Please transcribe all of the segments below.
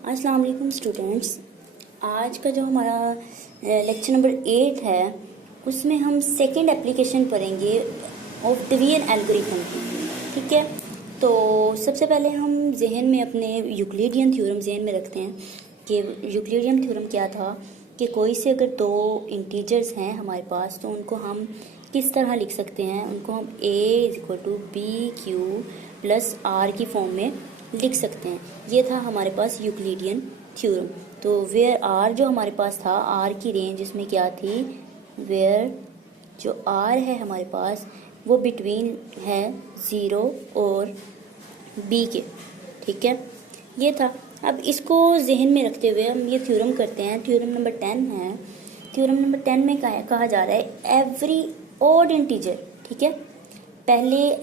अस्सलाम वालेकुम स्टूडेंट्स। आज का जो हमारा लेक्चर नंबर 8 है उसमें हम सेकंड एप्लीकेशन पढ़ेंगे ऑफ डिवीजन एल्गोरिथम की। ठीक है, तो सबसे पहले हम जहन में अपने यूक्लिडियन थ्योरम जहन में रखते हैं कि यूक्लिडियन थ्योरम क्या था कि कोई से अगर दो इंटीजर्स हैं हमारे पास तो उनको हम किस तरह लिख सकते हैं। उनको हम a=bq+r की फॉर्म में लिख सकते हैं। ये था हमारे पास यूक्लिडियन थ्योरम। तो वेयर आर जो हमारे पास था, आर की रेंज इसमें क्या थी, वेयर जो आर है हमारे पास वो बिटवीन है 0 और बी के। ठीक है, ये था। अब इसको जहन में रखते हुए हम ये थ्योरम करते हैं। थ्योरम नंबर 10 है। थ्योरम नंबर 10 में कहा जा रहा है एवरी ऑड इंटीजर। ठीक है, पहले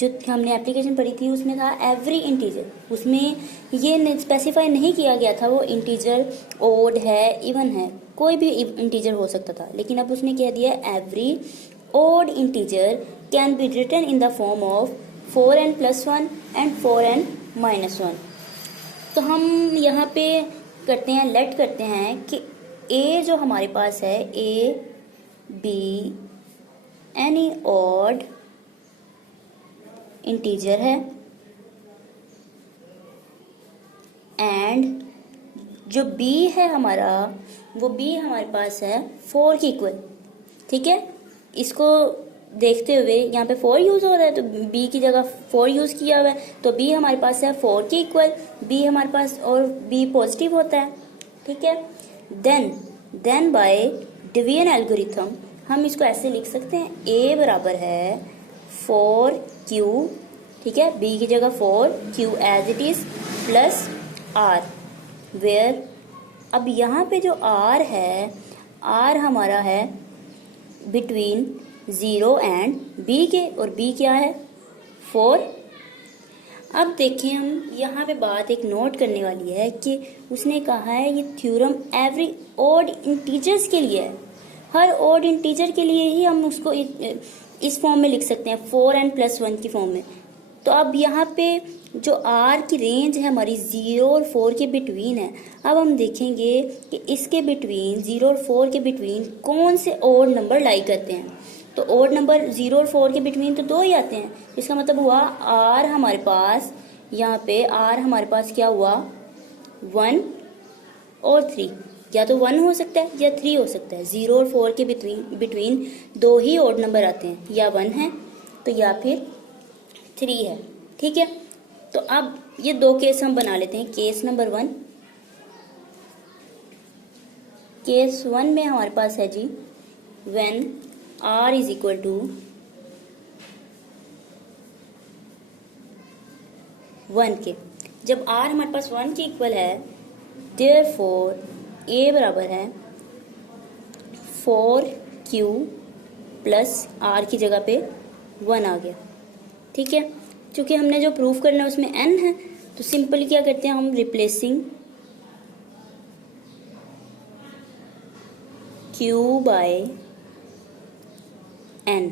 जो हमने एप्लीकेशन पढ़ी थी उसमें था एवरी इंटीजर, उसमें ये स्पेसिफाई नहीं किया गया था वो इंटीजर ओड है इवन है, कोई भी इंटीजर हो सकता था। लेकिन अब उसने कह दिया every odd integer can be written in the form of 4n+1 and 4n-1। तो हम यहाँ पे करते हैं लेट करते हैं कि a जो हमारे पास है a be any odd integer है एंड जो b है हमारा वो b हमारे पास है 4 के इक्वल। ठीक है, इसको देखते हुए यहाँ पे 4 यूज हो रहा है तो b की जगह 4 यूज किया हुआ है, तो b हमारे पास है 4 के इक्वल, b हमारे पास और b पॉजिटिव होता है। ठीक है, देन बाय डिवीजन एल्गोरिथम हम इसको ऐसे लिख सकते हैं a बराबर है 4q, ठीक है, b की जगह 4q as it is plus r, where अब यहाँ पे जो r है, r हमारा है बिटवीन 0 एंड b के, और b क्या है 4। अब देखें हम यहाँ पे बात एक नोट करने वाली है कि उसने कहा है ये थ्योरम एवरी ऑड इंटीजर्स के लिए है। हर ऑड इंटीजर के लिए ही हम उसको इस फॉर्म में लिख सकते हैं 4n+1 की फॉर्म में। तो अब यहाँ पे जो r की रेंज है हमारी 0 और 4 के बिटवीन है। अब हम देखेंगे कि इसके बिटवीन 0 और 4 के बिटवीन कौन से ऑड नंबर लाई करते हैं। तो ऑड नंबर 0 और 4 के बिटवीन तो 2 ही आते हैं। इसका मतलब हुआ r हमारे पास यहाँ पे r हमारे पास क्या हुआ 1 और 3, या तो 1 हो सकता है या 3 हो सकता है। 0 और 4 के बिटवीन 2 ही ऑड नंबर आते हैं, या 1 है तो या फिर 3 है। ठीक है, तो अब ये दो केस हम बना लेते हैं। केस नंबर 1, केस 1 में हमारे पास है G when r is equal to 1 के। जब r हमारे पास 1 के इक्वल है देयरफॉर a बराबर है 4q प्लस r की जगह पे 1 आ गया। ठीक है, क्योंकि हमने जो प्रूफ करना है उसमें n है तो सिंपली क्या करते हैं हम रिप्लेसिंग q बाय n।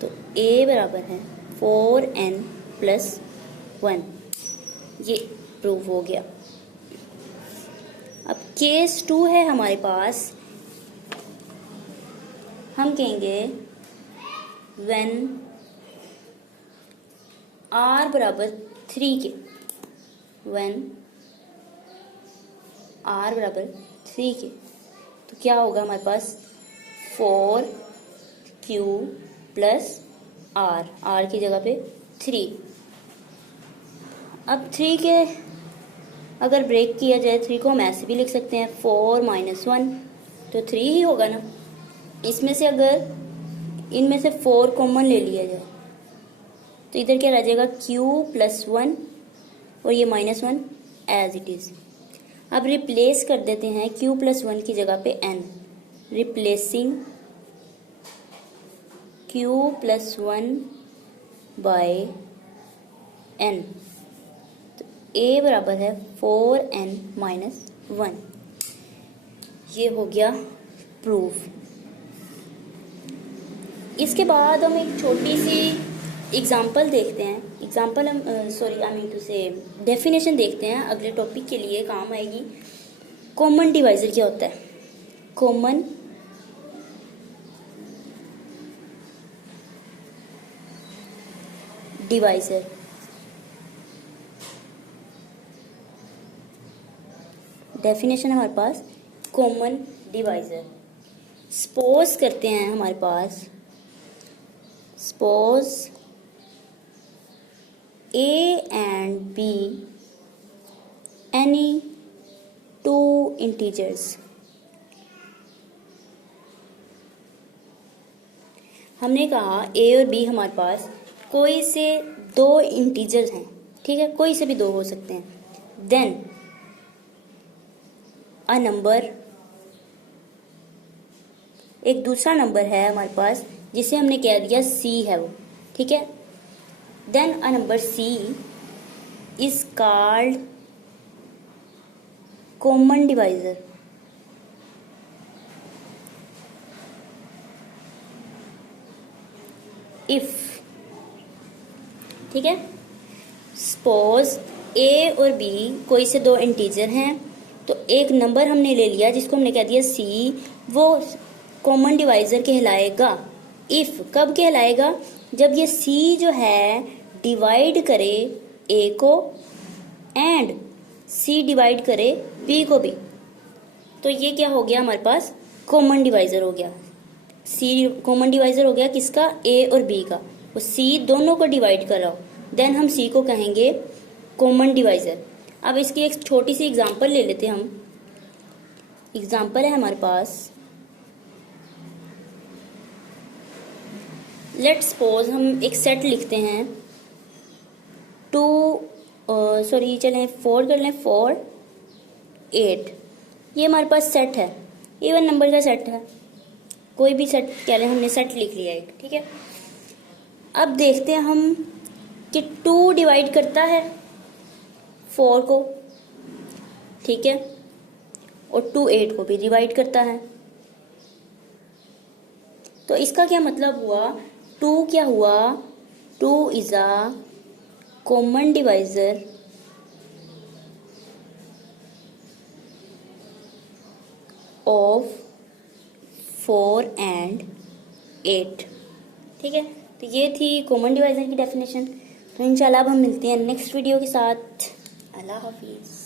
तो a बराबर है 4n+1, ये प्रूफ हो गया। अब केस 2 है हमारे पास, हम कहेंगे व्हेन r बराबर 3 के, व्हेन r बराबर 3 के, तो क्या होगा हमारे पास 4q प्लस r की जगह पे 3। अब 3 के अगर ब्रेक किया जाए 3 को हम ऐसे भी लिख सकते हैं 4-1, तो 3 ही होगा ना। इसमें से अगर इनमें से 4 कॉमन ले लिया जाए तो इधर क्या रह जाएगा q+1 और ये -1 एज इट इज। अब रिप्लेस कर देते हैं q+1 की जगह पे n, replacing q+1 by n। तो a बराबर है 4n-1, ये हो गया प्रूफ। इसके बाद हम एक छोटी सी एग्जाम्पल देखते हैं, एग्जाम्पल हम सॉरी आई मीन टू से डेफिनेशन देखते हैं, अगले टॉपिक के लिए काम आएगी। कॉमन डिवाइजर क्या होता है? कॉमन डिवाइजर डेफिनेशन है हमारे पास कॉमन डिवाइजर। सपोज करते हैं हमारे पास, suppose A and B any two integers। हमने कहा A और B हमारे पास कोई से दो इंटीजर्स हैं, ठीक है, कोई से भी दो हो सकते हैं। देन अ नंबर, एक दूसरा नंबर है हमारे पास जिसे हमने कह दिया C है वो, ठीक है। Then a number C is called common divisor. If, ठीक है, सपोज A और B कोई से दो इंटीजर हैं, तो एक नंबर हमने ले लिया जिसको हमने कह दिया C, वो कॉमन डिवाइजर कहलाएगा। इफ कब कहलाएगा? जब ये C जो है डिवाइड करे A को एंड C डिवाइड करे B को भी, तो ये क्या हो गया हमारे पास? कॉमन डिवाइजर हो गया। C कॉमन डिवाइजर हो गया किसका? A और B का। वो C दोनों को डिवाइड कराओ, देन हम C को कहेंगे कॉमन डिवाइजर। अब इसकी एक छोटी सी एग्जांपल ले लेते हैं हम। एग्जांपल है हमारे पास, लेट्स सपोज हम एक सेट लिखते हैं सॉरी चलें 4 कर लें, 4 8। ये हमारे पास सेट है, इवन नंबर का सेट है, कोई भी सेट कह लें, हमने सेट लिख लिया एक, ठीक है। अब देखते हैं हम कि 2 डिवाइड करता है 4 को, ठीक है, और 2 8 को भी डिवाइड करता है। तो इसका क्या मतलब हुआ? 2 क्या हुआ? 2 is a common divisor of 4 and 8, ठीक है। तो ये थी कॉमन डिवाइजर की डेफिनेशन। तो इंशाल्लाह अब हम मिलते हैं नेक्स्ट वीडियो के साथ। अल्लाह हाफिज़।